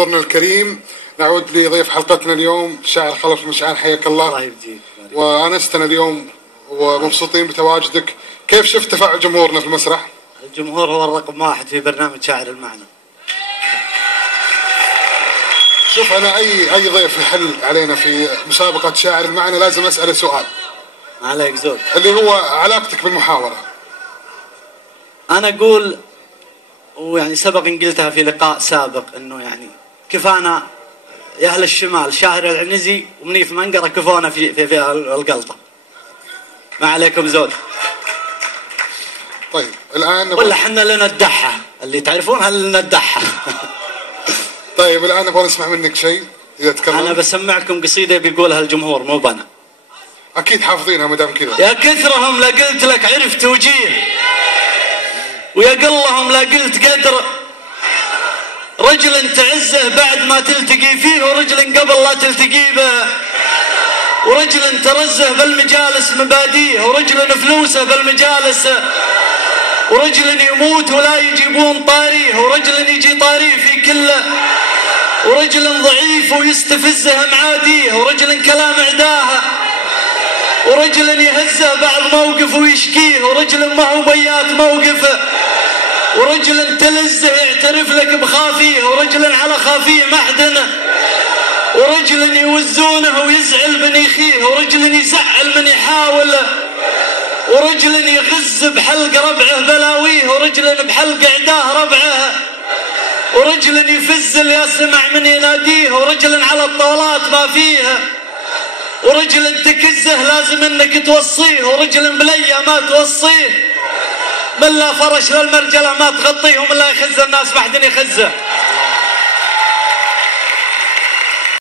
حضورنا الكريم. نعود لضيف حلقتنا اليوم الشاعر خلف المشعان، حياك الله. الله يبجيك. وأنستنا اليوم ومبسوطين بتواجدك. كيف شفت تفاعل جمهورنا في المسرح؟ الجمهور هو الرقم واحد في برنامج شاعر المعنى. شوف، أنا أي ضيف يحل علينا في مسابقة شاعر المعنى لازم أسأله سؤال. عليك زود. اللي هو علاقتك بالمحاورة. أنا أقول، ويعني سبق إن قلتها في لقاء سابق، إنه يعني كفانا يا أهل الشمال شاهر العنزي ومنيف منقرة، كفونا في القلطة. ما عليكم زود. طيب الآن ولا حنا لنا الدحة اللي تعرفونها، لنا الدحة. طيب الآن نبغى نسمع منك شيء إذا تكرم. أنا بسمعكم قصيدة بيقولها الجمهور مو بنا. أكيد حافظينها مدام كذا. يا كثرهم لا قلت لك عرفت وجيه، ويا قلهم لا قلت قدر، رجل تعزه بعد ما تلتقي فيه، ورجل قبل لا تلتقي به، ورجل ترزه بالمجالس مباديه، ورجل فلوسه بالمجالس، ورجل يموت ولا يجيبون طاريه، ورجل يجي طاريه في كله، ورجل ضعيف ويستفزه معاديه، ورجل كلام عداها، ورجل يهزه بعد موقف ويشكيه، ورجل ما هو بيات موقفه، ورجل تلزه يعترف لك بخافيه، ورجل على خافيه محدنه، ورجل يوزونه ويزعل من يخيه، ورجل يزعل من يحاوله، ورجل يغز بحلق ربعه بلاويه، ورجل بحلق عداه ربعه، ورجل يفزل يسمع من يناديه، ورجل على الطاولات ما فيها، ورجل تكزه لازم انك توصيه، ورجل بليه ما توصيه، من لا فرش للمرجله ما تغطيه، ومن لا يخز الناس ما حد يخزه.